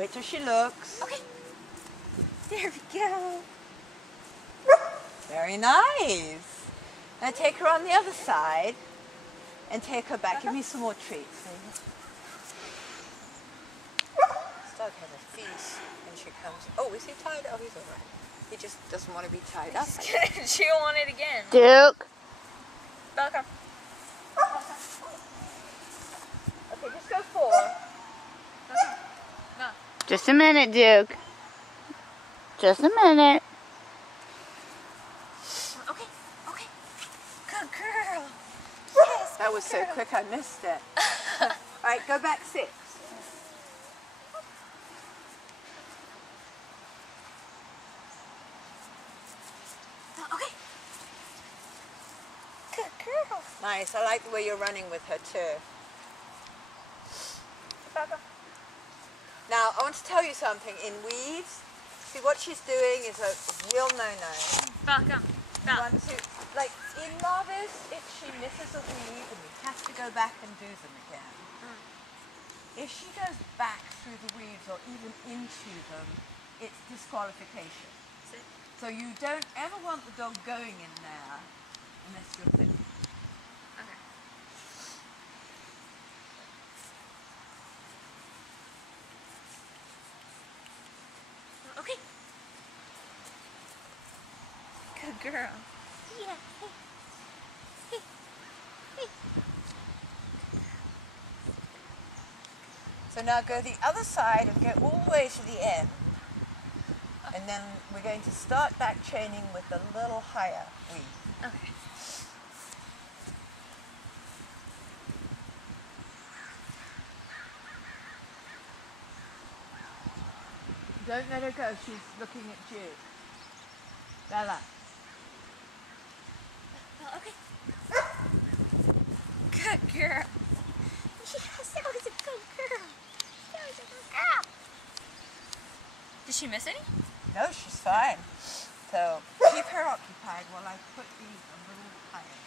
Wait till she looks. Okay. There we go. Very nice. Now take her on the other side and take her back. Give me some more treats. This dog has a feast and she comes. Oh, is he tied? Oh, he's all right. He just doesn't want to be tied up. She will want it again. Duke. Welcome. Okay, just go 4. No. Just a minute, Duke. Just a minute. Okay. Okay. Good girl. Yes. That was so quick I missed it. All right, go back 6. Okay. Good girl. Nice. I like the way you're running with her too. Welcome. Now, I want to tell you something. In weaves, see what she's doing is a real no-no. Welcome. You want to, like in novice, if she misses a weave and we have to go back and do them again. If she goes back through the weaves or even into them, it's disqualification. So you don't ever want the dog going in there unless you're thinking. Okay. Okay. Good girl. Yeah. So now go the other side and go all the way to the end. And then we're going to start back chaining with a little higher weave. Okay. Don't let her go, she's looking at you. Bella. Okay. Good girl. Yes, that was a good girl. That was a good girl. Did she miss any? No, she's fine. So keep her occupied while I put these a little higher.